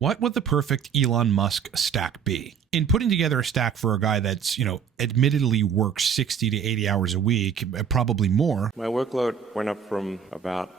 What would the perfect Elon Musk stack be? In putting together a stack for a guy that's, admittedly works 60 to 80 hours a week, probably more. My workload went up from about,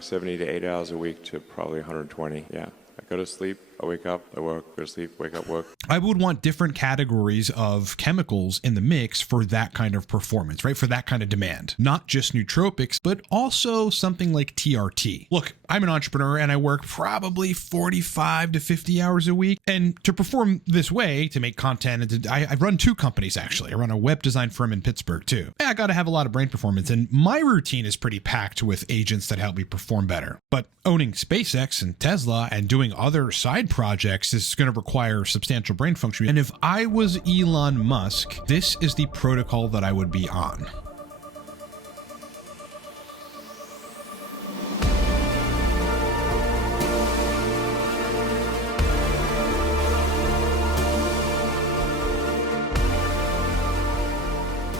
70 to 80 hours a week to probably 120. Yeah. I go to sleep, I wake up, I work, go to sleep, wake up, work. I would want different categories of chemicals in the mix for that kind of performance, right? For that kind of demand. Not just nootropics, but also something like TRT. Look, I'm an entrepreneur and I work probably 45 to 50 hours a week. And to perform this way, to make content, I run 2 companies actually. I run a web design firm in Pittsburgh too. I got to have a lot of brain performance, and my routine is pretty packed with agents that help me perform better. But owning SpaceX and Tesla and doing other side projects is going to require substantial brain function. And if I was Elon Musk, this is the protocol that I would be on.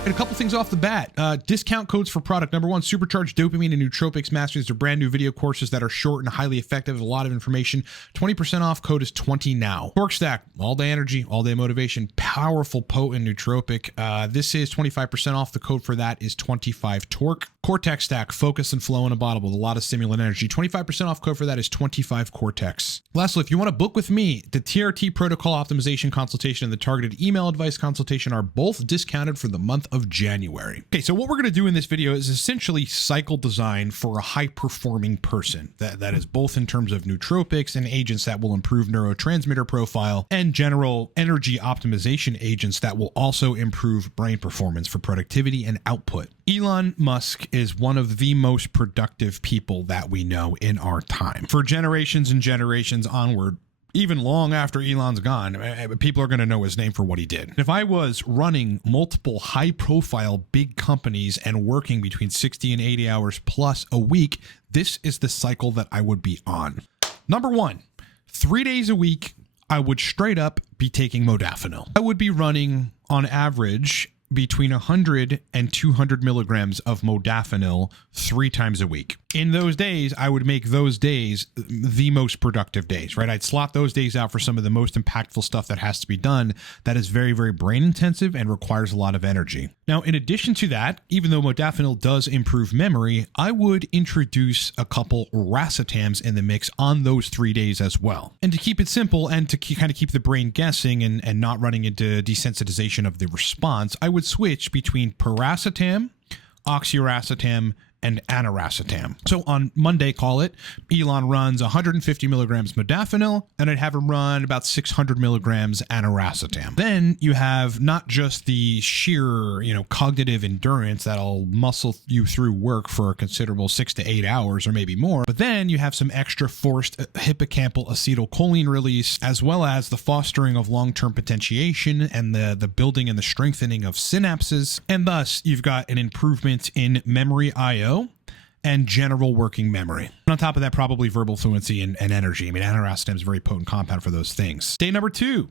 And a couple things off the bat. Discount codes for product. Number 1, Supercharged Dopamine and Nootropics Masters. They're brand new video courses that are short and highly effective with a lot of information. 20% off. Code is 20 now. Torque Stack. All day energy, all day motivation. Powerful, potent nootropic. This is 25% off. The code for that is 25 Torque. Cortex Stack. Focus and flow in a bottle with a lot of stimulant energy. 25% off. Code for that is 25 Cortex. Lastly, if you want to book with me, the TRT protocol optimization consultation and the targeted email advice consultation are both discounted for the month of January. Okay, so what we're going to do in this video is essentially cycle design for a high-performing person. That is both in terms of nootropics and agents that will improve neurotransmitter profile, and general energy optimization agents that will also improve brain performance for productivity and output. Elon Musk is one of the most productive people that we know in our time. For generations and generations onward, even long after Elon's gone, people are going to know his name for what he did. If I was running multiple high-profile big companies and working between 60 and 80 hours plus a week, this is the cycle that I would be on. Number 1, 3 days a week, I would straight up be taking Modafinil. I would be running, on average, between 100 and 200 milligrams of Modafinil 3 times a week. In those days, I would make those days the most productive days, right? I'd slot those days out for some of the most impactful stuff that has to be done that is very, very brain intensive and requires a lot of energy. Now, in addition to that, even though Modafinil does improve memory, I would introduce a couple racetams in the mix on those 3 days as well. And to keep it simple and to kind of keep the brain guessing and not running into desensitization of the response, I would switch between piracetam, oxiracetam, and aniracetam. So on Monday, call it, Elon runs 150 milligrams Modafinil, and I'd have him run about 600 milligrams aniracetam. Then you have not just the sheer, cognitive endurance that'll muscle you through work for a considerable 6 to 8 hours or maybe more, but then you have some extra forced hippocampal acetylcholine release, as well as the fostering of long-term potentiation and the building and the strengthening of synapses. And thus, you've got an improvement in memory IO and general working memory. And on top of that, probably verbal fluency and energy. I mean, aniracetam is a very potent compound for those things. Day number 2,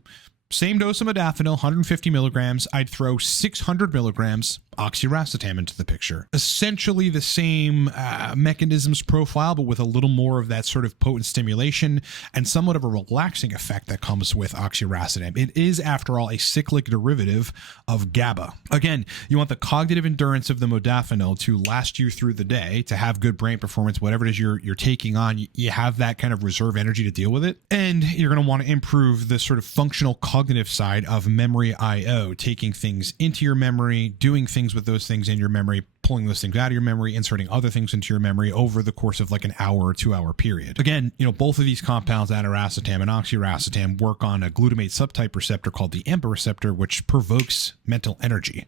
same dose of modafinil, 150 milligrams. I'd throw 600 milligrams oxiracetam into the picture. Essentially the same mechanisms profile, but with a little more of that sort of potent stimulation and somewhat of a relaxing effect that comes with oxiracetam. It is, after all, a cyclic derivative of GABA. Again, you want the cognitive endurance of the modafinil to last you through the day, to have good brain performance, whatever it is you're taking on, you have that kind of reserve energy to deal with it. And you're going to want to improve the sort of functional cognitive side of memory IO, taking things into your memory, doing things with those things in your memory, pulling those things out of your memory, inserting other things into your memory over the course of like an hour or 2 hour period. Again, both of these compounds, aniracetam and oxiracetam, work on a glutamate subtype receptor called the AMPA receptor, which provokes mental energy,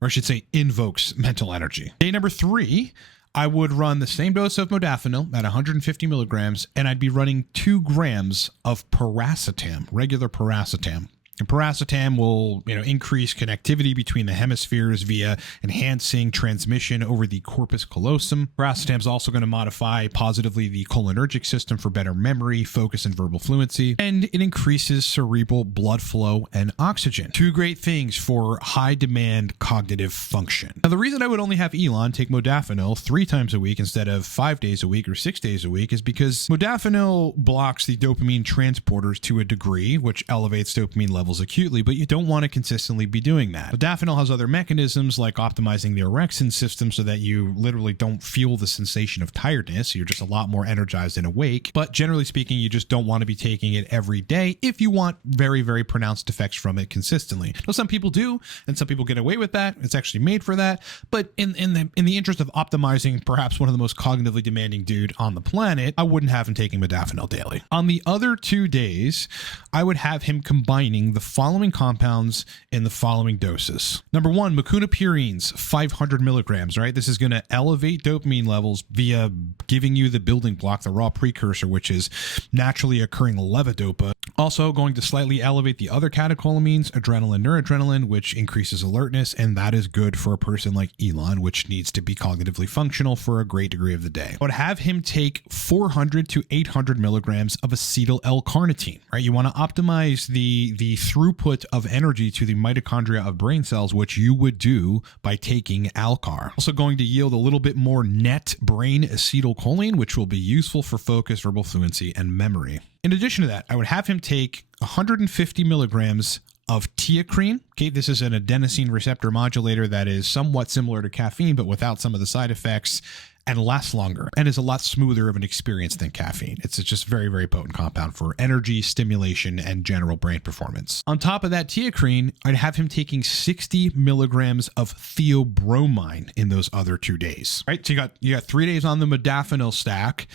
or I should say invokes mental energy. Day number 3, I would run the same dose of modafinil at 150 milligrams, and I'd be running 2 grams of piracetam, regular piracetam. And piracetam will, increase connectivity between the hemispheres via enhancing transmission over the corpus callosum. Piracetam is also going to modify positively the cholinergic system for better memory, focus, and verbal fluency. And it increases cerebral blood flow and oxygen. Two great things for high demand cognitive function. Now, the reason I would only have Elon take modafinil 3 times a week instead of 5 days a week or 6 days a week is because modafinil blocks the dopamine transporters to a degree, which elevates dopamine levels acutely, but you don't want to consistently be doing that. Modafinil has other mechanisms like optimizing the orexin system so that you literally don't feel the sensation of tiredness. You're just a lot more energized and awake. But generally speaking, you just don't want to be taking it every day if you want very, very pronounced effects from it consistently. Now, some people do, and some people get away with that. It's actually made for that. But in the interest of optimizing perhaps one of the most cognitively demanding dude on the planet, I wouldn't have him taking modafinil daily. On the other 2 days, I would have him combining the following compounds in the following doses. Number 1, mecunapurines, 500 milligrams, right? This is going to elevate dopamine levels via giving you the building block, the raw precursor, which is naturally occurring levodopa. Also going to slightly elevate the other catecholamines, adrenaline, noradrenaline, which increases alertness, and that is good for a person like Elon, which needs to be cognitively functional for a great degree of the day. I would have him take 400 to 800 milligrams of acetyl L-carnitine, right? You want to optimize the throughput of energy to the mitochondria of brain cells, which you would do by taking Alcar. Also going to yield a little bit more net brain acetylcholine, which will be useful for focus, verbal fluency, and memory. In addition to that, I would have him take 150 milligrams of teacrine. Okay, this is an adenosine receptor modulator that is somewhat similar to caffeine, but without some of the side effects, and lasts longer and is a lot smoother of an experience than caffeine. It's just very, very potent compound for energy, stimulation, and general brain performance. On top of that teacrine, I'd have him taking 60 milligrams of theobromine in those other 2 days. Right, so you got 3 days on the modafinil stack,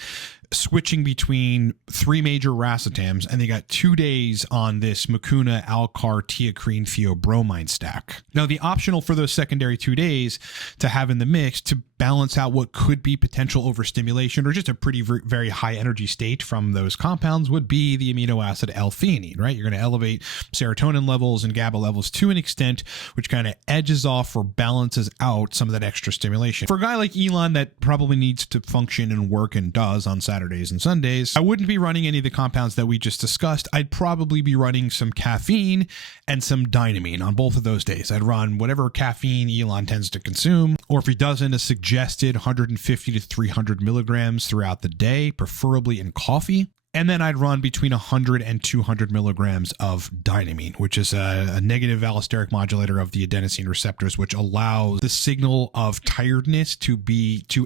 switching between 3 major racetams, and they got 2 days on this Mucuna, Alcar, teacrine, theobromine stack. Now, the optional for those secondary 2 days to have in the mix to balance out what could be potential overstimulation or just a pretty very high energy state from those compounds would be the amino acid L-theanine, right? You're going to elevate serotonin levels and GABA levels to an extent which kind of edges off or balances out some of that extra stimulation. For a guy like Elon that probably needs to function and work and does on Saturdays and Sundays, I wouldn't be running any of the compounds that we just discussed. I'd probably be running some caffeine and some dynamine on both of those days. I'd run whatever caffeine Elon tends to consume, or if he doesn't, a suggested 150 to 300 milligrams throughout the day, preferably in coffee. And then I'd run between 100 and 200 milligrams of dynamine, which is a negative allosteric modulator of the adenosine receptors, which allows the signal of tiredness to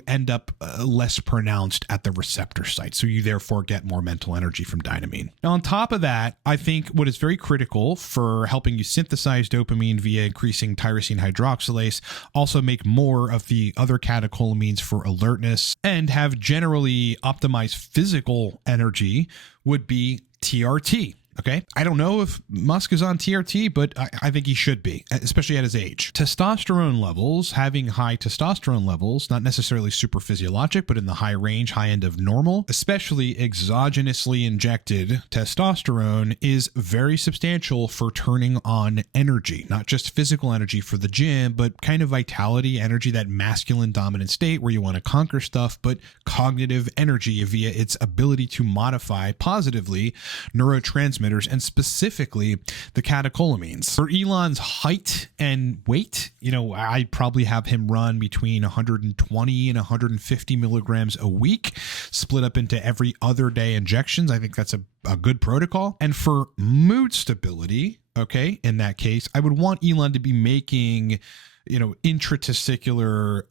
end up less pronounced at the receptor site. So you therefore get more mental energy from dynamine. Now, on top of that, I think what is very critical for helping you synthesize dopamine via increasing tyrosine hydroxylase, also make more of the other catecholamines for alertness, and have generally optimized physical energy would be TRT. Okay, I don't know if Musk is on TRT, but I think he should be, especially at his age. Testosterone levels, having high testosterone levels, not necessarily super physiologic, but in the high range, high end of normal, especially exogenously injected testosterone is very substantial for turning on energy, not just physical energy for the gym, but kind of vitality, energy, that masculine dominant state where you want to conquer stuff, but cognitive energy via its ability to modify positively neurotransmitters, and specifically the catecholamines. For Elon's height and weight, I'd probably have him run between 120 and 150 milligrams a week, split up into every other day injections. I think that's a good protocol. And for mood stability, okay, in that case, I would want Elon to be making intratesticular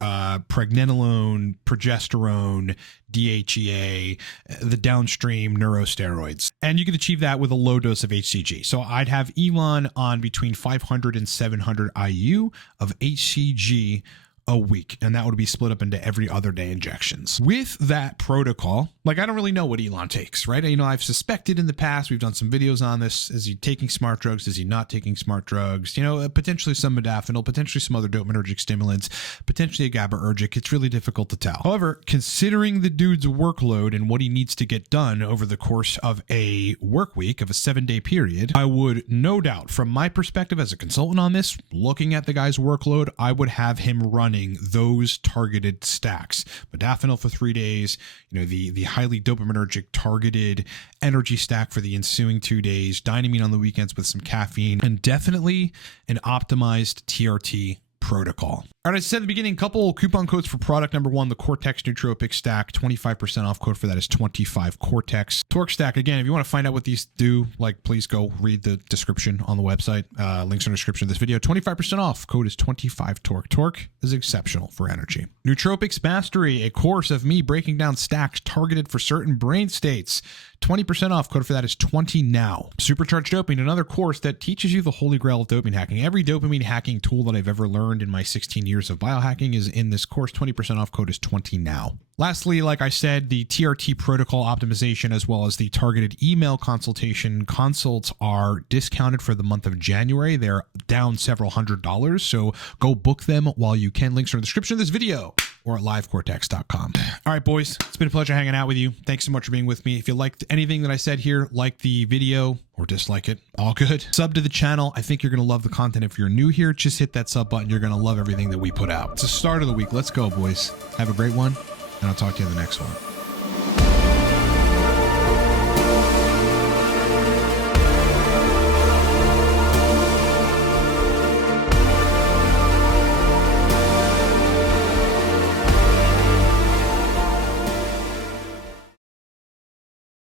pregnenolone, progesterone, DHEA, the downstream neurosteroids. And you can achieve that with a low dose of HCG. So I'd have Elon on between 500 and 700 IU of HCG a week, and that would be split up into every other day injections. With that protocol, like, I don't really know what Elon takes, right? You know, I've suspected in the past, we've done some videos on this. Is he taking smart drugs? Is he not taking smart drugs? You know, potentially some modafinil, potentially some other dopaminergic stimulants, potentially a GABAergic. It's really difficult to tell. However, considering the dude's workload and what he needs to get done over the course of a work week, of a 7-day period, I would no doubt, from my perspective as a consultant on this, looking at the guy's workload, I would have him running those targeted stacks. Modafinil for 3 days, you know, the highly dopaminergic targeted energy stack for the ensuing 2 days, dynamine on the weekends with some caffeine, and definitely an optimized TRT protocol. All right, I said at the beginning, couple coupon codes for product. Number one, the Cortex Nootropic Stack, 25% off. Code for that is 25 Cortex. Torque Stack, again, if you want to find out what these do, like, please go read the description on the website. Links in the description of this video. 25% off. Code is 25 Torque. Torque is exceptional for energy. Nootropics Mastery, a course of me breaking down stacks targeted for certain brain states. 20% off. Code for that is 20 now. Supercharged Dopamine, another course that teaches you the holy grail of dopamine hacking. Every dopamine hacking tool that I've ever learned in my 16 years of biohacking is in this course. 20% off. Code is 20 now. Lastly, like I said, the TRT protocol optimization as well as the targeted email consultation consults are discounted for the month of January. They're down several $100s, so go book them while you can. Links are in the description of this video or at livecortex.com. All right, boys, it's been a pleasure hanging out with you. Thanks so much for being with me. If you liked anything that I said here, like the video or dislike it, all good. Sub to the channel. I think you're going to love the content. If you're new here, just hit that sub button. You're going to love everything that we put out. It's the start of the week. Let's go, boys. Have a great one, and I'll talk to you in the next one.